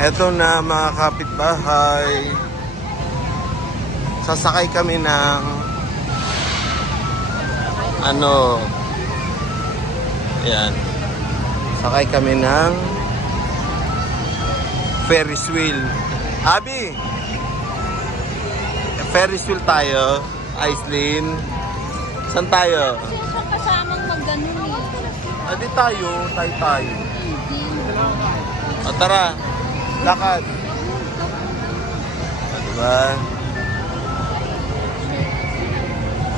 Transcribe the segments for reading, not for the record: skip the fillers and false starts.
Eto na mga kapitbahay. Sasakay kami ng Ayan. Sakay kami ng Ferris wheel. Abi! Ferris wheel tayo. Aislinn. Saan tayo? Sino kasamang mag-ganun eh? Adi tayo. Tayo. O tara. Lakad. O diba?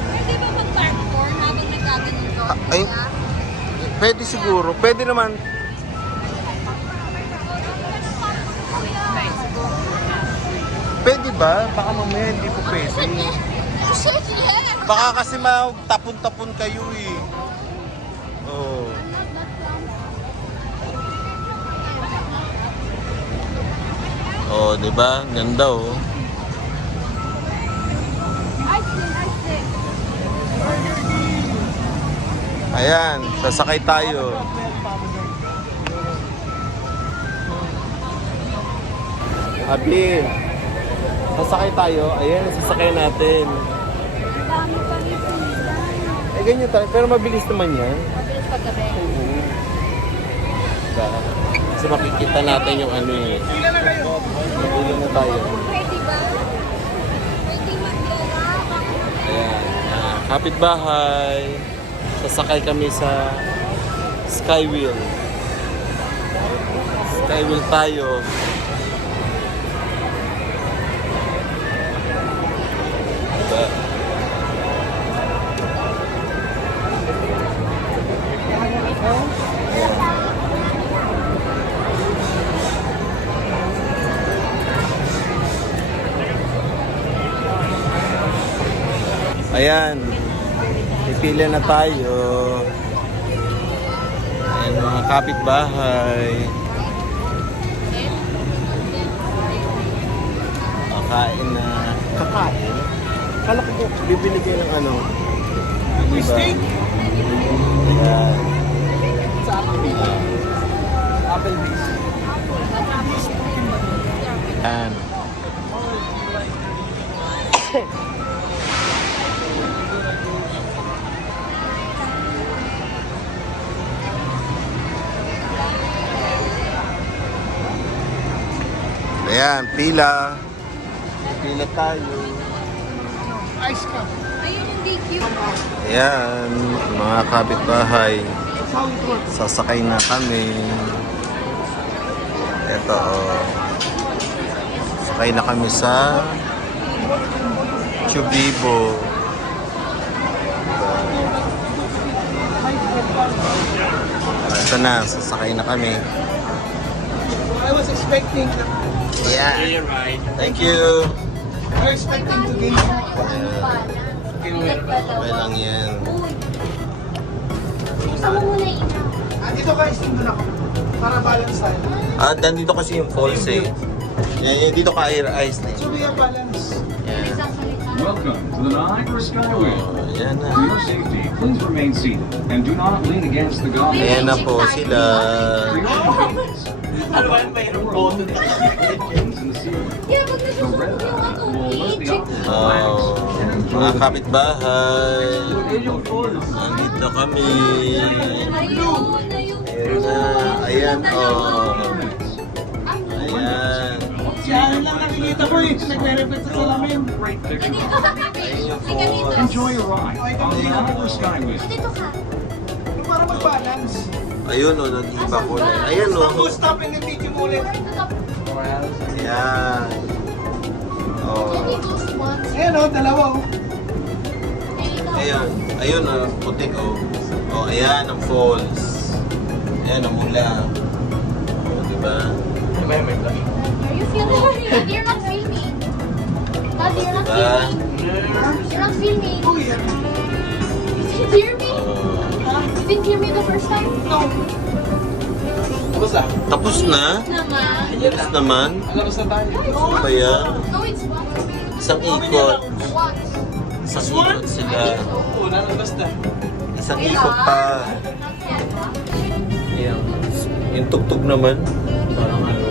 Pwede ba mag-parkour habang nagkaganon ko? Ay, pwede siguro. Pwede naman. Pwede ba? Baka mamaya hindi po pwede. Baka kasi tapon-tapon kayo eh. Oh. Oh, 'di ba? Ganda oh. Ayan, sasakay tayo. Abi, sasakay tayo. Ayan, sasakay natin. Dami pa rito nila. Eh, ganyan tayo. Pero mabilis naman yan. Mabilis paggabi. Diba? Kasi makikita natin yung eh. Pila na tayo. Pwede ba? Pwede magyara. Ayan. Kapitbahay. Sasakay kami sa Skywheel. Skywheel tayo. Diba? Ayan. Pipila na tayo. Ayan mga kapitbahay. Kakain na. Kakain? Kala ko bibili kayo ng diba? Ayan. Applebee's. Ayan. Ayan, pila. Pila tayo. Ice cup. Ayun yung DQ. Ayan, mga kapitbahay. Sasakay na kami. Ito, oh. Sakay na kami sa Chubibo. Ito na, sasakay na kami. I was expecting Yeah. Thank you. I was expecting to be Okay lang yan. Gusto mo muna ina. dito ka isting doon ako. Para balance tayo. Nandito kasi yung falls eh. Yan, dito ka air ice na So we have balance. yan. Isang salita. Welcome to the Niagara Skyway. Oh, yan na. For your safety, please remain seated and do not lean against the guide. Ayan na po sila. For your convenience, Ano ba yung mayroong boto pins in the ceiling. Yeah, pag The nasusunod red yung light will let the i-check. operator relax Oh, and enjoy mga the kapitbahay. view. Nandito kami. Ayun. Ayan na. Ayan, oh. Ayan. Siya lang nakikita ko eh. Nagre-repeat sa salamin. Great picture. Ayun yung falls. Enjoy your ride on the Niagara Skyway. Dito ka. Yung para mag-balance. Ayun, oh, nag-iba ko na. Ayan, Stop mo, oh. stop and then video mo ulit. Ayan. Oh. Ayan o, dalawa o. Ayun. Ayun, oh. Putik, oh. Oh, ayan ang falls. Ayan ang mula. Oh, diba? Are you filming? You're not filming. Dad, you're not filming. You're not filming. Oh yeah. You didn't hear me? Oh. You didn't hear me the first time? No. Basta. Tapos na? Naman. Tapos naman? Alabas na tayo. Ano ba yan? No, it's one. Isang ikot. Once. Isang ikot sila. Oo, nalabas na. Isang ikot pa. Ayan. Yung tugtog naman. Parang ano.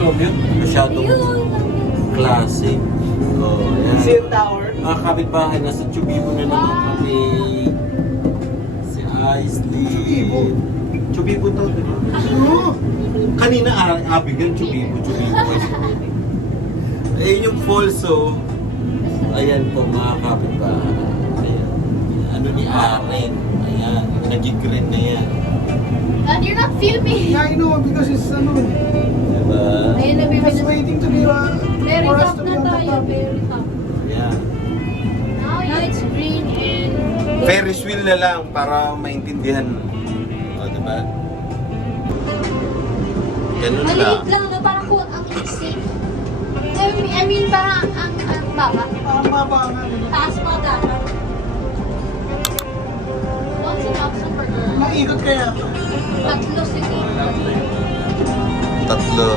Soviet. Masyadong classic. Oh, yan. CN Tower. Kapitbahay, nasa Chubibo na naman kami. Si Aisley. Chubibo to, di ba? Kanina abig yun, Chubibo. Ayun yung falls, oh. Ayan po mga kapitbahay. Ayan. Ano ni Aren. Ayan. Nag-green na yan. Dad, you're not filming. Yeah, I know, because it's Diba? Ayun na, baby. just waiting to be Very for us top to be na on the tayo. top. Very top. Ayan. Now it's green and... Ferris wheel na lang para maintindihan. O, diba? Ganun Maliit lang. lang, no? Parang kung ang easy. I mean, parang ang baba. Parang baba nga. Taas pa dapat. Once enough, super good. Maikot kaya. Tatlo siguro. Tatlo.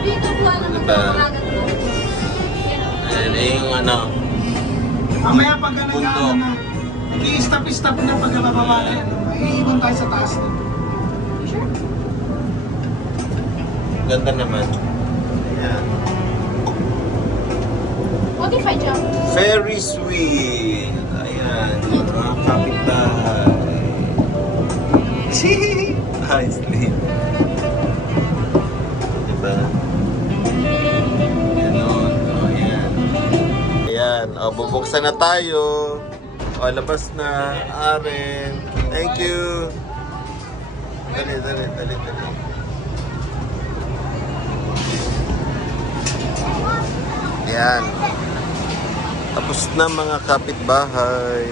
Hindi ko po alam kung Diba? kakagat mo. Ayan, yung ano. Mamaya pag ano Bundok. na, i-stop na pag nabababa na yan. Iibon tayo sa taas. Sure. Ganda naman. Ayan. What if I jump? Ferris wheel. Ayan. Mga kapitbahay. Aisley. Diba? Ganon. O, ayan. Ayan. O, bubuksan na tayo. O, labas na. Aren. Thank you. Dali. Ayan. Tapos na mga kapitbahay.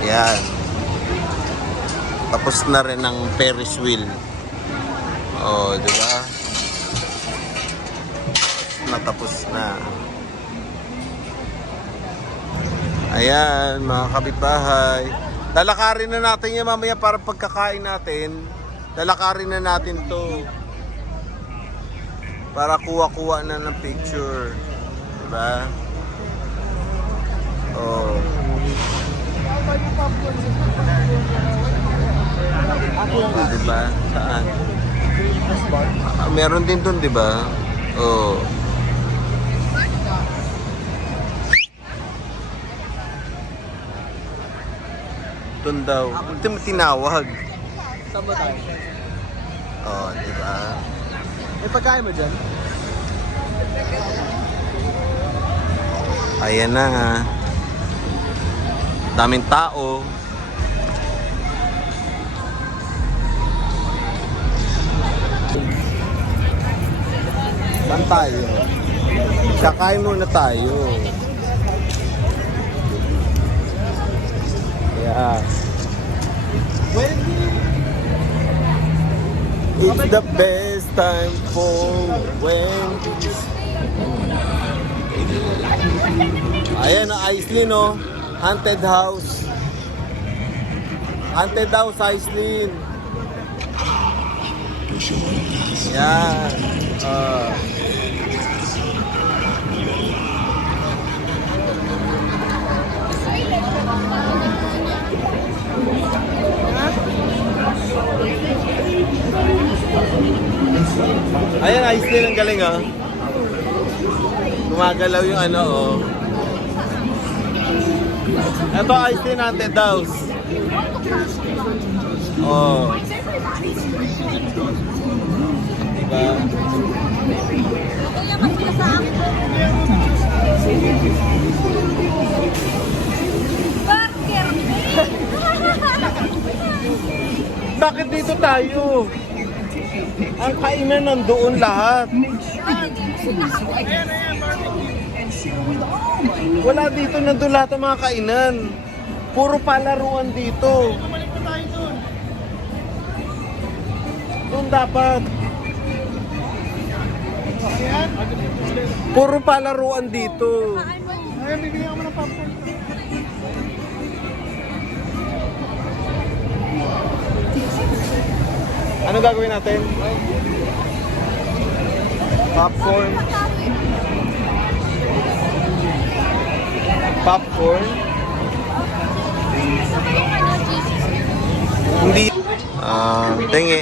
Ayan. Tapos na rin ang Ferris wheel. Oh, di ba? Natapos na. Ayan, mga kapitbahay. Lalakarin na natin yan mamaya para pagkakain natin. Lalakarin na natin to. Para kuha-kuha na ng picture. Diba? Oh. Diba? Saan? Meron din dun, diba? Oh. Dun daw. Ito mo tinawag. Saan ba tayo? Oh, diba? May pagkain mo dyan? Ayan na. Daming tao. Saan tayo? Kakain muna tayo. Yeah. It's the best time for Wendy's. Ayan ang Aislinn, no? Haunted house. Haunted house, Aislinn. Yan. Ayan, Aislinn, ang galing, oh. Gumagalaw yung ano, oh. Ito, Aislinn Haunted House. Oh. Diba? Bakit dito tayo? Ang kainan nandoon lahat. Wala dito, nandun lahat ang mga kainan. Puro palaruan dito. Doon dapat. Puro palaruan dito. Ayan, bibigyan mo ng popcorn. Ano gagawin natin? Popcorn. Popcorn. Hindi. Tingi.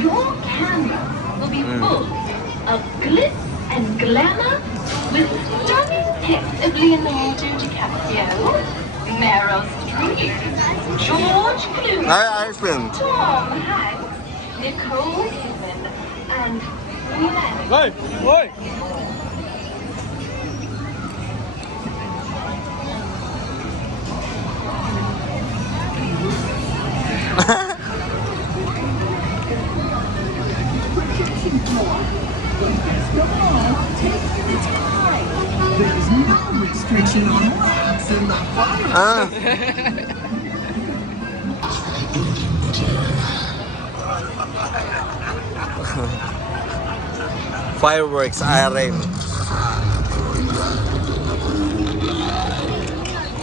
Your camera will be full of glitz and glamour with stunning pics of Leonardo DiCaprio, Meryl Streep, George Clooney, Ayos din. Tom Hanks, Nicole Kidman, and Melanie. There's no restriction on what's in the fire. Ah. Fireworks iron.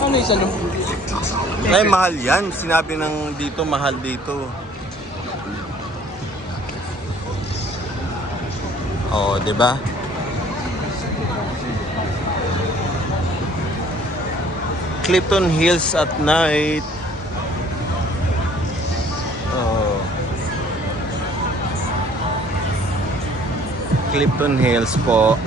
Ano yung ano? Ay, mahal yan. Sinabi ng dito, mahal dito. Oh, 'di ba? Clifton Hills at night. Oh. Clifton Hills po.